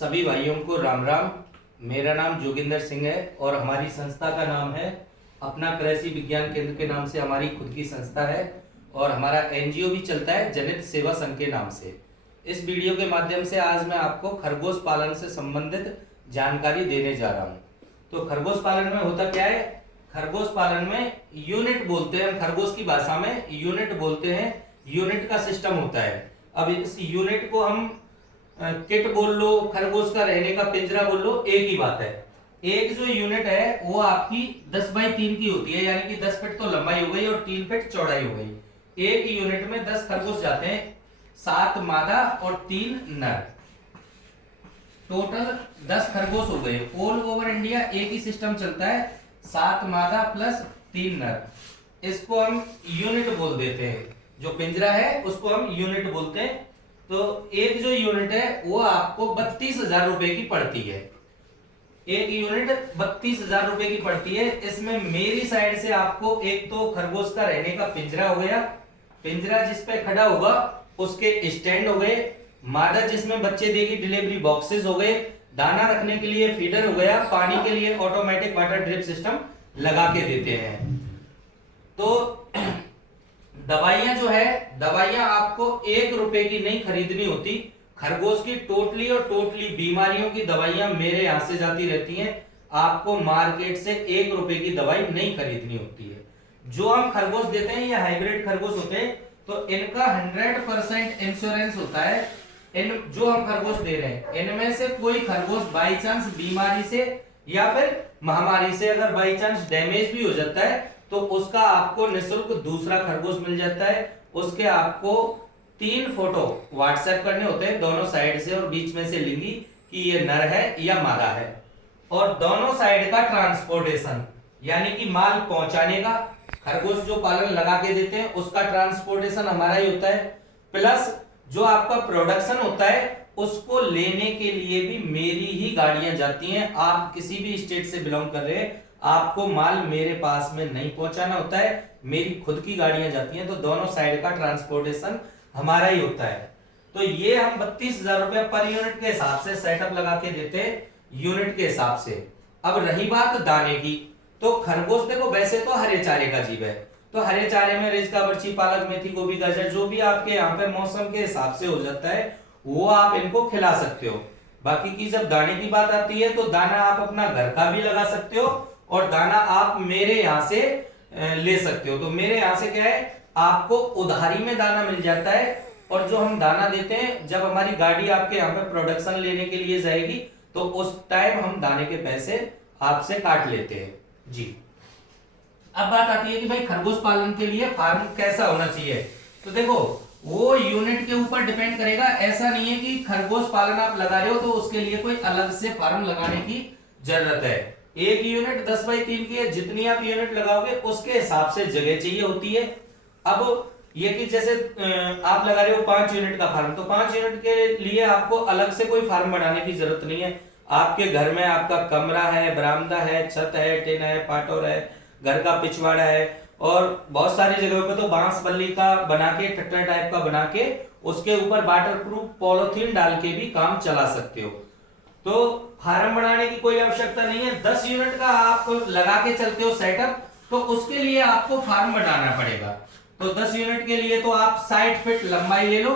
सभी भाइयों को राम राम। मेरा नाम जोगिंदर सिंह है और हमारी संस्था का नाम है अपना कृषि विज्ञान केंद्र के नाम से हमारी खुद की संस्था है और हमारा एनजीओ भी चलता है जनित सेवा संघ के नाम से। इस वीडियो के माध्यम से आज मैं आपको खरगोश पालन से संबंधित जानकारी देने जा रहा हूँ। तो खरगोश पालन में होता क्या है? खरगोश पालन में यूनिट बोलते हैं, खरगोश की भाषा में यूनिट बोलते हैं। यूनिट का सिस्टम होता है। अब इस यूनिट को हम किट बोल लो, खरगोश का रहने का पिंजरा बोल लो, एक ही बात है। एक जो यूनिट है वो आपकी 10x3 की होती है, यानी कि 10 फीट तो लंबाई हो गई और 3 फीट चौड़ाई हो गई। एक यूनिट में 10 खरगोश जाते हैं, 7 मादा और 3 नर, टोटल 10 खरगोश हो गए। ऑल ओवर इंडिया एक ही सिस्टम चलता है, 7 मादा प्लस 3 नर। इसको हम यूनिट बोल देते हैं, जो पिंजरा है उसको हम यूनिट बोलते हैं। तो एक जो यूनिट है वो आपको 32,000 रुपए की पड़ती है। एक यूनिट 32,000 रुपए की पड़ती है। इसमें मेरी साइड से आपको एक तो खरगोश का रहने का पिंजरा हो गया, पिंजरा जिस पे खड़ा होगा उसके स्टैंड हो गए, मादा जिसमें बच्चे देगी डिलीवरी बॉक्सेस हो गए, दाना रखने के लिए फीडर हो गया, पानी के लिए ऑटोमेटिक वाटर ड्रिप सिस्टम लगा के देते हैं। तो दवाइयां जो है, दवाइयां आपको 1 रुपए की नहीं खरीदनी होती। खरगोश की टोटली बीमारियों की दवाइयां मेरे यहां से जाती रहती हैं। आपको मार्केट से 1 रुपए की दवाई नहीं खरीदनी होती है। जो हम खरगोश देते हैं ये हाइब्रिड खरगोश होते हैं, तो इनका 100% इंश्योरेंस होता है। इन जो हम खरगोश दे रहे हैं इनमें से कोई खरगोश बाई चांस बीमारी से या फिर महामारी से अगर बाई चांस डैमेज भी हो जाता है तो उसका आपको निःशुल्क दूसरा खरगोश मिल जाता है। उसके आपको 3 फोटो व्हाट्सएप करने होते हैं दोनों साइड से और बीच में से लिंगी कि ये नर है या मादा है, और दोनों साइड का ट्रांसपोर्टेशन यानी कि माल पहुंचाने का, खरगोश जो पालन लगा के देते हैं उसका ट्रांसपोर्टेशन हमारा ही होता है, प्लस जो आपका प्रोडक्शन होता है उसको लेने के लिए भी मेरी ही गाड़ियां जाती हैं। आप किसी भी स्टेट से बिलोंग कर रहे हैं, आपको माल मेरे पास में नहीं पहुंचाना होता है, मेरी खुद की गाड़ियां जाती हैं। तो दोनों साइड का ट्रांसपोर्टेशन हमारा ही होता है। तो ये हम 32,000 रुपए पर यूनिट के हिसाब से सेटअप लगा के देते हैं, यूनिट के हिसाब से। अब रही बात दाने की, तो खरगोश देखो वैसे तो हरे चारे का जीव है, तो हरे चारे में रिजका, बर्छी, पालक, मेथी, गोभी, गाजर जो भी आपके यहाँ पे मौसम के हिसाब से हो जाता है वो आप इनको खिला सकते हो। बाकी की जब दाने की बात आती है तो दाना आप अपना घर का भी लगा सकते हो और दाना आप मेरे यहाँ से ले सकते हो। तो मेरे यहाँ से क्या है, आपको उधारी में दाना मिल जाता है, और जो हम दाना देते हैं जब हमारी गाड़ी आपके यहाँ पे प्रोडक्शन लेने के लिए जाएगी तो उस टाइम हम दाने के पैसे आपसे काट लेते हैं जी। अब बात आती है कि भाई खरगोश पालन के लिए फार्म कैसा होना चाहिए। तो देखो वो यूनिट के ऊपर डिपेंड करेगा। ऐसा नहीं है कि खरगोश पालन आप लगा रहे हो तो उसके लिए कोई अलग से फार्म लगाने की जरूरत है। एक यूनिट 10x3 की है, जितनी आप यूनिट लगाओगे उसके हिसाब से जगह चाहिए होती है। अब ये कि जैसे आप लगा रहे हो 5 यूनिट का फार्म, तो 5 यूनिट के लिए आपको अलग से कोई फार्म बनाने की जरूरत नहीं है। आपके घर में आपका कमरा है, बरामदा है, छत है, टिन है, पाटोर है, घर का पिछवाड़ा है, और बहुत सारी जगहों पे तो बांस बल्ली का बना के, ट्रैक्टर टाइप का बना के उसके ऊपर वाटरप्रूफ पॉलिथीन डाल के भी काम चला सकते हो। तो फार्म बनाने की कोई आवश्यकता नहीं है। 10 यूनिट का आप लगा के चलते हो सेटअप, तो उसके लिए आपको फार्म बनाना पड़ेगा। तो 10 यूनिट के लिए तो आप 60 फीट लंबाई ले लो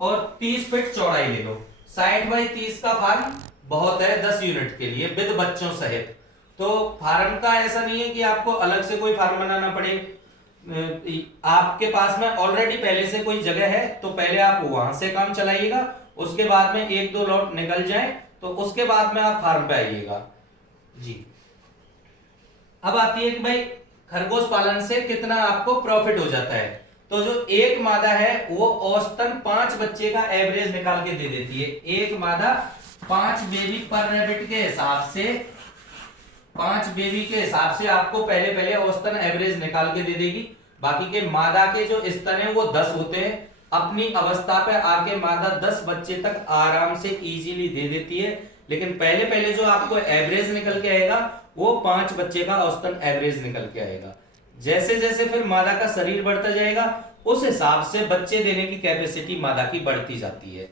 और 30 फीट चौड़ाई ले लो। 60x30 का फार्म बहुत है 10 यूनिट के लिए विद बच्चों सहित। तो फार्म का ऐसा नहीं है कि आपको अलग से कोई फार्म बनाना पड़े। आपके पास में ऑलरेडी पहले से कोई जगह है तो पहले आप वहां से काम चलाइएगा, उसके बाद में 1-2 लॉट निकल जाए तो उसके बाद में आप फार्म पे आइएगा जी। अब आती है कि भाई खरगोश पालन से कितना आपको प्रॉफिट हो जाता है। तो जो एक मादा है वो औसतन 5 बच्चे का एवरेज निकाल के दे देती है। एक मादा 5 बेबी पर रैबिट के हिसाब से, 5 बेबी के हिसाब से आपको पहले औसतन एवरेज निकाल के दे देगी। बाकी के मादा के जो स्तन है वो 10 होते हैं। अपनी अवस्था पे आके मादा 10 बच्चे तक आराम से इजीली दे देती है। लेकिन पहले जो आपको एवरेज निकल के आएगा वो 5 बच्चे का औसतन एवरेज निकल के आएगा। जैसे जैसे फिर मादा का शरीर बढ़ता जाएगा उस हिसाब से बच्चे देने की कैपेसिटी मादा की बढ़ती जाती है।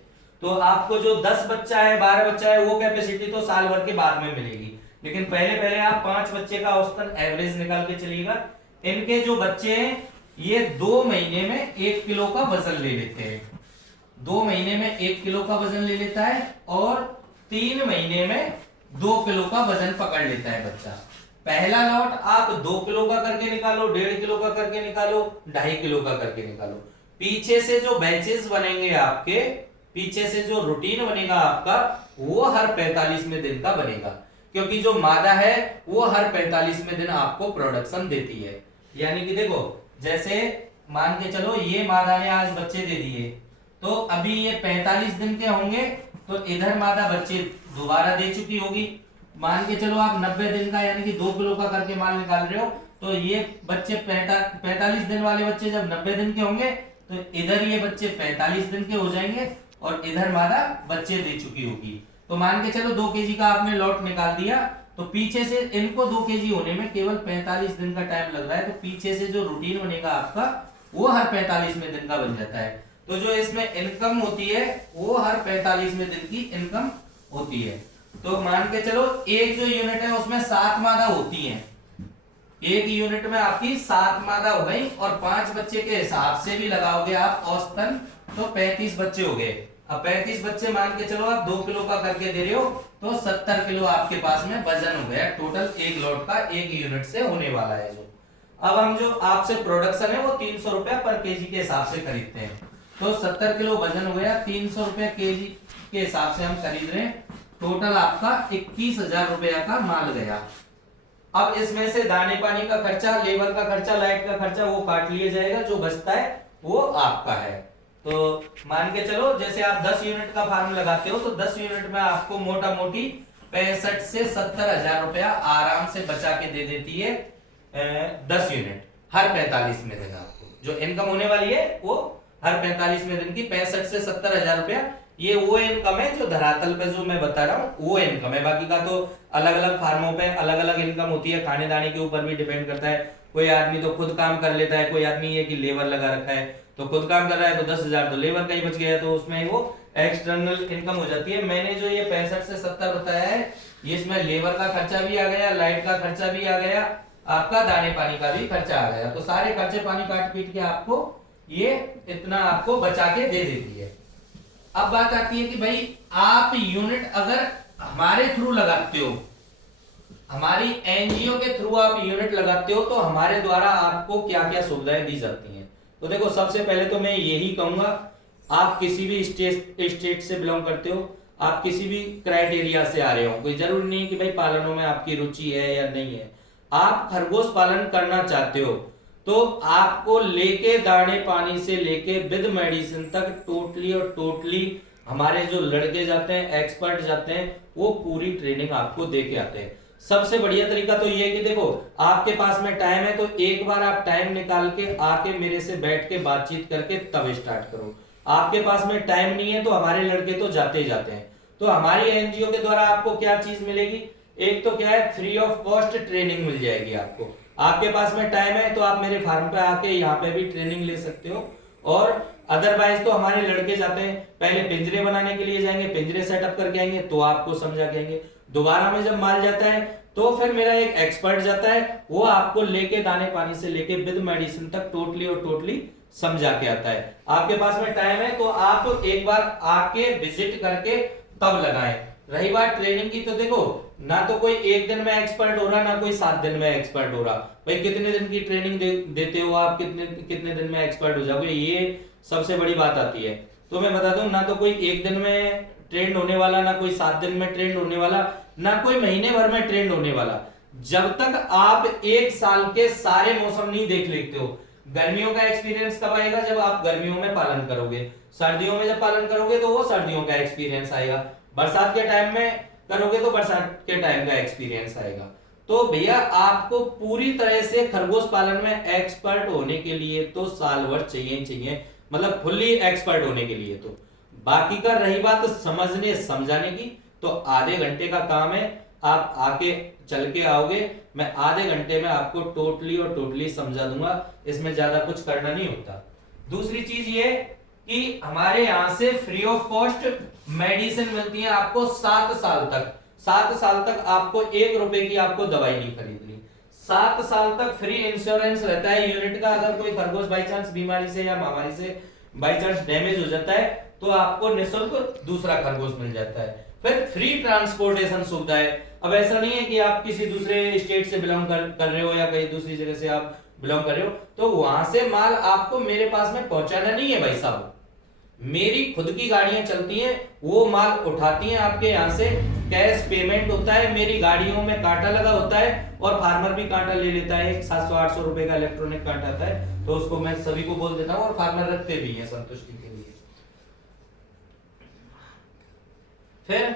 तो आपको जो 10 बच्चा है 12 बच्चा है वो कैपेसिटी तो साल भर के बाद में मिलेगी, लेकिन पहले पहले आप 5 बच्चे का औसतन एवरेज निकाल के चलिएगा। इनके जो बच्चे हैं ये 2 महीने में 1 किलो का वजन ले लेते हैं, 2 महीने में 1 किलो का वजन ले लेता है और 3 महीने में 2 किलो का वजन पकड़ लेता है बच्चा। पहला लॉट आप 2 किलो का करके निकालो, 1.5 किलो का करके निकालो, 2.5 किलो का करके निकालो। पीछे से जो बैचेस बनेंगे आपके, पीछे से जो रूटीन बनेगा आपका, वो हर 45वें दिन का बनेगा, क्योंकि जो मादा है वो हर 45वें दिन आपको प्रोडक्शन देती है। यानी कि देखो, जैसे मान के चलो ये मादा ने आज बच्चे दे दिए, तो अभी ये 45 दिन के होंगे, तो इधर मादा बच्चे दोबारा दे चुकी होगी। मान के चलो आप 90 दिन का यानी कि 2 किलो का करके माल निकाल रहे हो, तो ये बच्चे 45 दिन वाले बच्चे जब 90 दिन के होंगे, तो इधर ये बच्चे 45 दिन के हो जाएंगे और इधर मादा बच्चे दे चुकी होगी। तो मान के चलो 2 केजी का आपने लॉट निकाल दिया, तो पीछे से इनको 2 केजी होने में केवल 45 दिन का टाइम लग रहा है, तो पीछे से जो रूटीन बनेगा आपका वो हर 45वें दिन का बन जाता है। तो जो इसमें इनकम होती है वो हर 45वें दिन की इनकम होती है। तो मान के चलो एक जो यूनिट है उसमें 7 मादा होती हैं, एक यूनिट में आपकी 7 मादा हो गई, और 5 बच्चे के हिसाब से भी लगाओगे आप औसतन तो 35 बच्चे हो गए। अब 35 बच्चे मान के चलो आप 2 किलो का करके दे रहे हो, तो 70 किलो आपके पास में वजन हो गया टोटल एक लॉट का, एक यूनिट से होने वाला है। जो अब हम जो आपसे प्रोडक्शन है वो 300 रुपया पर केजी के हिसाब से खरीदते हैं, तो 70 किलो वजन हो गया, 300 रुपया केजी के हिसाब से हम खरीद रहे हैं, टोटल आपका 21,000 रुपया का माल गया। अब इसमें से दाने पानी का खर्चा, लेबर का खर्चा, लाइट का खर्चा वो काट लिया जाएगा, जो बचता है वो आपका है। तो मान के चलो जैसे आप 10 यूनिट का फार्म लगाते हो, तो 10 यूनिट में आपको मोटा मोटी 65 से 70,000 रुपया आराम से बचा के दे देती है 10 यूनिट हर 45वें दिन। आपको जो इनकम होने वाली है वो हर 45वें दिन की 65 से 70,000 रुपया, ये वो इनकम है जो धरातल पे जो मैं बता रहा हूँ वो इनकम है। बाकी का तो अलग अलग फार्मों पे अलग अलग इनकम होती है, खाने दाने के ऊपर भी डिपेंड करता है। कोई आदमी तो खुद काम कर लेता है, कोई आदमी ये कि लेबर लगा रखा है, तो खुद काम कर रहा है तो 10,000 तो लेबर का ही बच गया, तो उसमें वो एक्सटर्नल इनकम हो जाती है। मैंने जो ये 65 से 70 बताया है, ये इसमें लेबर का खर्चा भी आ गया, लाइट का खर्चा भी आ गया, आपका दाने पानी का भी खर्चा आ गया, तो सारे खर्चे पानी काट पीट के आपको ये इतना आपको बचा के दे देती है। अब बात आती है कि भाई आप यूनिट अगर हमारे थ्रू लगाते हो, हमारी एनजीओ के थ्रू आप यूनिट लगाते हो, तो हमारे द्वारा आपको क्या क्या सुविधाएं दी जाती हैं। तो देखो, सबसे पहले तो मैं यही कहूंगा, आप किसी भी स्टेट से बिलोंग करते हो, आप किसी भी क्राइटेरिया से आ रहे हो, कोई जरूरी नहीं कि भाई पालनों में आपकी रुचि है या नहीं है, आप खरगोश पालन करना चाहते हो, तो आपको लेके दाने पानी से लेके विद मेडिसिन तक टोटली और टोटली हमारे जो लड़के जाते हैं, एक्सपर्ट जाते हैं, वो पूरी ट्रेनिंग आपको दे के आते हैं। सबसे बढ़िया तरीका तो ये है कि देखो, आपके पास में टाइम है तो एक बार आप टाइम निकाल के आके मेरे से बैठ के बातचीत करके तब स्टार्ट करो। आपके पास में टाइम नहीं है तो हमारे लड़के तो जाते ही जाते हैं। तो हमारी एनजीओ के द्वारा आपको क्या चीज मिलेगी, एक तो क्या है, फ्री ऑफ कॉस्ट ट्रेनिंग मिल जाएगी आपको। आपके पास में टाइम है तो आप मेरे फार्म पे आके यहाँ पे भी ट्रेनिंग ले सकते हो, और अदरवाइज तो हमारे लड़के जाते हैं, पहले पिंजरे बनाने के लिए जाएंगे, पिंजरे सेटअप करके आएंगे, तो आपको समझा के आएंगे। दोबारा में जब माल जाता है तो फिर मेरा एक एक्सपर्ट जाता है, वो आपको लेके दाने पानी से लेके विद मेडिसिन तक टोटली और टोटली समझा के आता है। आपके पास में टाइम है तो आप एक बार आके विजिट करके तब लगाएं। रही बात ट्रेनिंग की, तो देखो, ना तो कोई एक दिन में एक्सपर्ट हो रहा, ना कोई 7 दिन में एक्सपर्ट हो रहा। भाई कितने दिन की ट्रेनिंग देते हो आप, कितने दिन में एक्सपर्ट हो जाओगे, ये सबसे बड़ी बात आती है। तो मैं बता दूं, ना तो कोई एक दिन में ट्रेंड होने वाला, ना कोई 7 दिन में ट्रेंड होने वाला, ना कोई महीने भर में ट्रेंड होने वाला, जब तक आप 1 साल के सारे मौसम नहीं देख लेते हो। गर्मियों का एक्सपीरियंस कब आएगा, जब आप गर्मियों में पालन करोगे, सर्दियों में जब पालन करोगे तो वो सर्दियों का एक्सपीरियंस आएगा, बरसात के टाइम में करोगे तो बरसात के टाइम का एक्सपीरियंस आएगा। तो भैया आपको पूरी तरह से खरगोश पालन में एक्सपर्ट होने के लिए तो साल भर चाहिए, मतलब फुल्ली एक्सपर्ट होने के लिए। तो बाकी का रही बात समझने समझाने की, तो आधे घंटे का काम है, आप आके चल के आओगे, मैं आधे घंटे में आपको टोटली और टोटली समझा दूंगा, इसमें ज्यादा कुछ करना नहीं होता। दूसरी चीज ये कि हमारे यहां से फ्री ऑफ कॉस्ट मेडिसिन मिलती है आपको 7 साल तक। 7 साल तक आपको 1 रुपए की आपको दवाई नहीं खरीदनी। 7 साल तक फ्री इंश्योरेंस रहता है यूनिट का। अगर कोई खरगोश बाई चांस बीमारी से या महामारी से बाई चांस डैमेज हो जाता है तो आपको निःशुल्क दूसरा खरगोश मिल जाता है। फिर फ्री ट्रांसपोर्टेशन सुविधा है। अब ऐसा नहीं है कि आप किसी दूसरे स्टेट से बिलोंग कर रहे हो या कहीं दूसरी जगह से आप बिलोंग कर रहे हो तो वहां से माल आपको मेरे पास में पहुंचाना नहीं है भाई साहब। मेरी खुद की गाड़ियां चलती हैं, वो माल उठाती हैं आपके यहां से, कैश पेमेंट होता है, मेरी गाड़ियों में कांटा लगा होता है और फार्मर भी कांटा ले लेता है। 700-800 रुपए का इलेक्ट्रॉनिक कांटा आता है तो उसको मैं सभी को बोल देता हूं और फार्मर रखते भी हैं संतुष्टि के लिए। फिर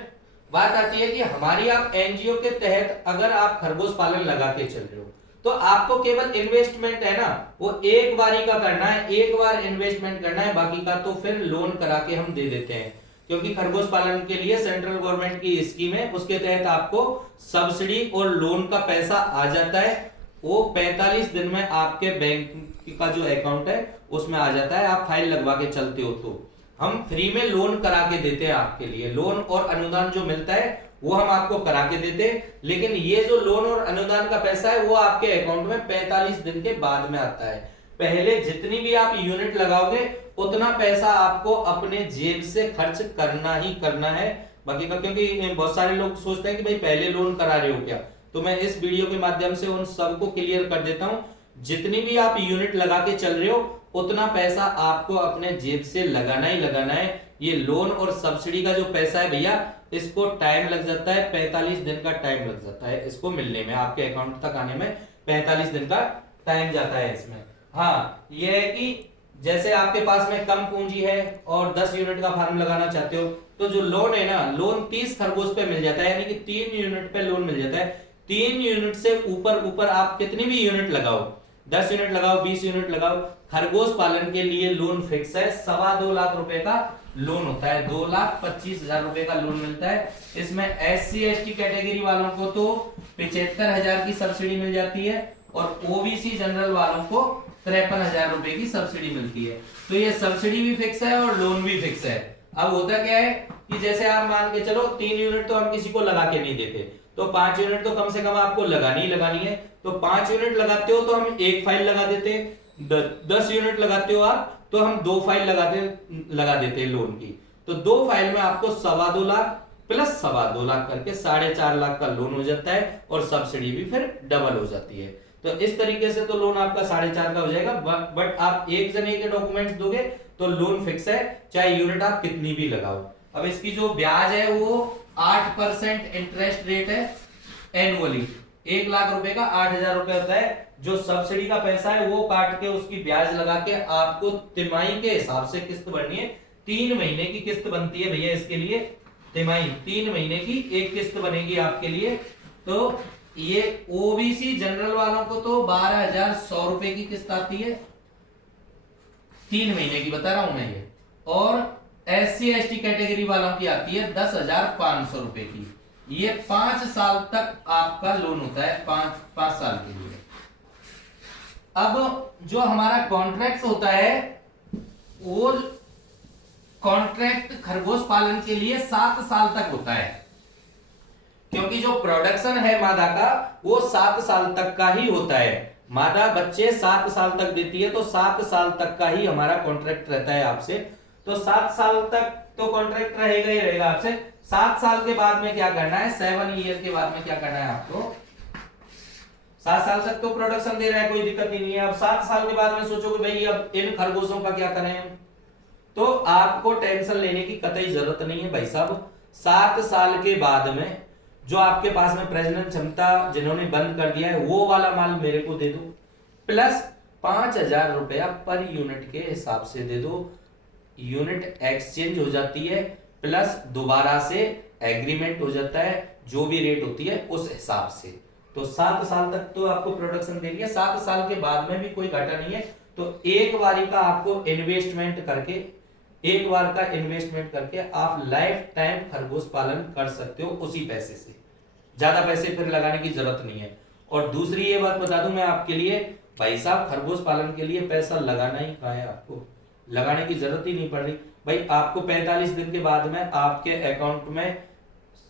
बात आती है कि हमारी आप एनजीओ के तहत अगर आप खरगोश पालन लगा के चल रहे हो तो आपको केवल इन्वेस्टमेंट है ना वो एक बारी का करना है, एक बार इन्वेस्टमेंट करना है, बाकी का तो फिर लोन करा के हम दे देते हैं। क्योंकि खरगोश पालन के लिए सेंट्रल गवर्नमेंट की स्कीम है, उसके तहत आपको सब्सिडी और लोन का पैसा आ जाता है। वो 45 दिन में आपके बैंक का जो अकाउंट है उसमें आ जाता है। आप फाइल लगवा के चलते हो तो हम फ्री में लोन करा के देते हैं आपके लिए। लोन और अनुदान जो मिलता है वो हम आपको करा के देते हैं, लेकिन ये जो लोन और अनुदान का पैसा है वो आपके अकाउंट में 45 दिन के बाद में आता है। पहले जितनी भी आप यूनिट लगाओगे उतना पैसा आपको अपने जेब से खर्च करना ही करना है, बाकी का क्योंकि बहुत सारे लोग सोचते हैं कि भाई पहले लोन करा रहे हो क्या, तो मैं इस वीडियो के माध्यम से उन सबको क्लियर कर देता हूं। जितनी भी आप यूनिट लगा के चल रहे हो उतना पैसा आपको अपने जेब से लगाना ही लगाना है। ये लोन और सब्सिडी का जो पैसा है भैया इसको टाइम लग जाता है, 45 दिन का टाइम लग जाता है इसको मिलने में, आपके अकाउंट तक आने में 45 दिन का टाइम जाता है इसमें। हाँ ये है कि जैसे आपके पास में कम पूंजी है और 10 यूनिट का फार्म लगाना चाहते हो तो जो लोन है ना, लोन 30 खरगोश पे मिल जाता है, यानी कि 3 यूनिट पे लोन मिल जाता है। 3 यूनिट से ऊपर आप कितनी भी यूनिट लगाओ, 10 यूनिट लगाओ, 20 यूनिट लगाओ, खरगोश पालन के लिए लोन फिक्स है। 2.25 लाख रुपए का लोन होता है, 2,25,000 रुपए का लोन मिलता है। इसमें SC/ST कैटेगरी वालों को तो 75,000 की सब्सिडी मिल जाती है और OBC जनरल वालों को 53,000 रुपए की सब्सिडी मिलती है। तो ये सब्सिडी भी फिक्स है और लोन भी फिक्स है। अब होता क्या है कि जैसे आप मान के चलो 3 यूनिट तो हम किसी को लगा के नहीं देते, तो 5 यूनिट तो कम से कम आपको लगानी ही लगानी है। तो 5 यूनिट लगाते हो तो हम एक फाइल लगा देते हैं, 10 यूनिट लगाते हो आप तो हम 2 फाइल लगा देते हैं लोन की। तो 2 फाइल में आपको 2.25 लाख प्लस 2.25 लाख करके 4.5 लाख का लोन हो जाता है और सब्सिडी भी फिर डबल हो जाती है। तो इस तरीके से तो लोन आपका 4.5 का हो जाएगा। बट आप एक जने के डॉक्यूमेंट्स दोगे तो लोन फिक्स है, चाहे यूनिट आप कितनी भी लगाओ। अब इसकी जो ब्याज है वो 8% इंटरेस्ट रेट है एनुअली। 1 लाख रुपए का 8,000 रुपए होता है। जो सब्सिडी का पैसा है वो काट के उसकी ब्याज लगा के आपको तिमाही के हिसाब से किस्त भरनी है। 3 महीने की किस्त बनती है भैया इसके लिए, तिमाही 3 महीने की एक किस्त बनेगी आपके लिए। तो ये OBC जनरल वालों को तो 12,100 रुपए की किस्त आती है 3 महीने की, बता रहा हूं मैं ये। और SC/ST कैटेगरी वालों की आती है 10,500 रुपए की। ये 5 साल तक आपका लोन होता है, 5 साल के लिए। अब जो हमारा कॉन्ट्रैक्ट होता है वो कॉन्ट्रैक्ट खरगोश पालन के लिए 7 साल तक होता है, क्योंकि जो प्रोडक्शन है मादा का वो 7 साल तक का ही होता है। मादा बच्चे 7 साल तक देती है तो 7 साल तक का ही हमारा कॉन्ट्रैक्ट रहता है आपसे। तो 7 साल तक तो कॉन्ट्रैक्ट रहेगा ही रहेगा आपसे। 7 साल के बाद में क्या करना है, 7 ईयर के बाद में क्या करना है आपको, 7 साल तक तो प्रोडक्शन दे रहा है, कोई दिक्कत ही नहीं है। अब 7 साल के बाद में सोचोगे भाई अब इन खरगोशों का क्या करें, तो आपको टेंशन लेने की कतई जरूरत नहीं है भाई साहब। 7 साल के बाद में जो आपके पास में प्रजनन क्षमता जिन्होंने बंद कर दिया है वो वाला माल मेरे को दे दो, प्लस 5,000 रुपया पर यूनिट के हिसाब से दे दो। यूनिट एक्सचेंज हो जाती है, प्लस दोबारा से एग्रीमेंट हो जाता है, जो भी रेट होती है उस हिसाब से। तो 7 साल तक तो आपको प्रोडक्शन देनी है। 7 साल के बाद में भी कोई घाटा नहीं है। तो एक बारी का आपको इन्वेस्टमेंट करके, एक बार का इन्वेस्टमेंट करके आप लाइफ टाइम खरगोश पालन कर सकते हो उसी पैसे से, ज्यादा पैसे फिर लगाने की जरूरत नहीं है। और दूसरी ये बात बता दूं मैं आपके लिए, भाई साहब खरगोश पालन के लिए पैसा लगाना ही कहाँ है आपको, लगाने की जरूरत ही नहीं पड़ रही। भाई आपको 45 दिन के बाद में आपके अकाउंट में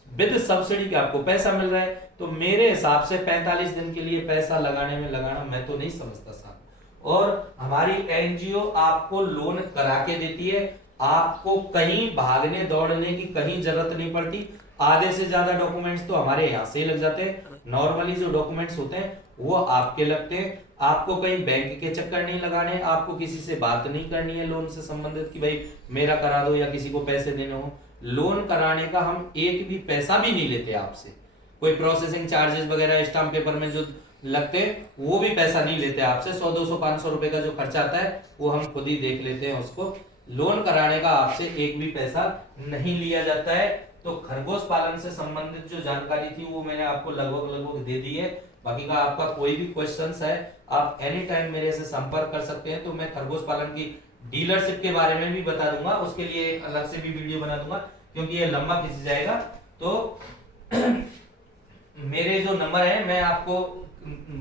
विद सब्सिडी के आपको पैसा मिल रहा है, तो मेरे हिसाब से 45 दिन के लिए पैसा लगाने में लगाना मैं तो नहीं समझता साहब। और हमारी एनजीओ आपको लोन करा के देती है, आपको कहीं भागने दौड़ने की कहीं जरूरत नहीं पड़ती। आधे से ज्यादा डॉक्यूमेंट्स तो हमारे यहाँ से ही लग जाते हैं। नॉर्मली जो डॉक्यूमेंट्स होते हैं वो आपके लगते हैं। आपको कहीं बैंक के चक्कर नहीं लगाने, आपको किसी से बात नहीं करनी है लोन से संबंधित कि भाई मेरा करा दो या किसी को पैसे देने हो। लोन कराने का हम एक भी पैसा भी नहीं लेते आपसे। कोई प्रोसेसिंग चार्जेस वगैरह स्टाम्प पेपर में जो लगते वो भी पैसा नहीं लेते आपसे। 100 200 500 रुपए का जो खर्चा आता है वो हम खुद ही देख लेते हैं उसको। लोन कराने का आपसे एक भी पैसा नहीं लिया जाता है। तो खरगोश पालन से संबंधित जो जानकारी थी वो मैंने आपको लगभग दे दी है। बाकी का आपका कोई भी क्वेश्चंस है आप एनी टाइम मेरे से संपर्क कर सकते हैं। तो मैं खरगोश पालन की डीलरशिप के बारे में भी बता दूंगा, उसके लिए एक अलग से भी वीडियो बना दूंगा क्योंकि ये लंबा खिंच जाएगा। तो मेरे जो नंबर है मैं आपको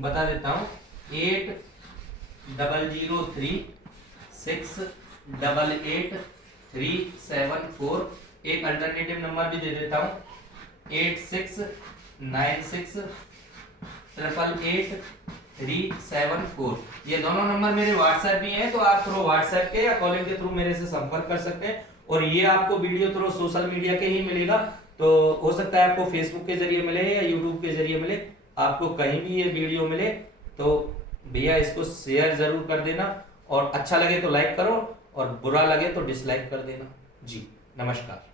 बता देता हूँ, 800036888374। एक अल्टरनेटिव नंबर भी दे देता हूँ, 8696888374। ये दोनों नंबर मेरे व्हाट्सएप भी हैं, तो आप थ्रू व्हाट्सएप के या कॉलिंग के थ्रू मेरे से संपर्क कर सकते हैं। और ये आपको वीडियो थ्रू सोशल मीडिया के ही मिलेगा, तो हो सकता है आपको फेसबुक के जरिए मिले या यूट्यूब के जरिए मिले, आपको कहीं भी ये वीडियो मिले तो भैया इसको शेयर जरूर कर देना। और अच्छा लगे तो लाइक करो और बुरा लगे तो डिसलाइक कर देना। जी नमस्कार।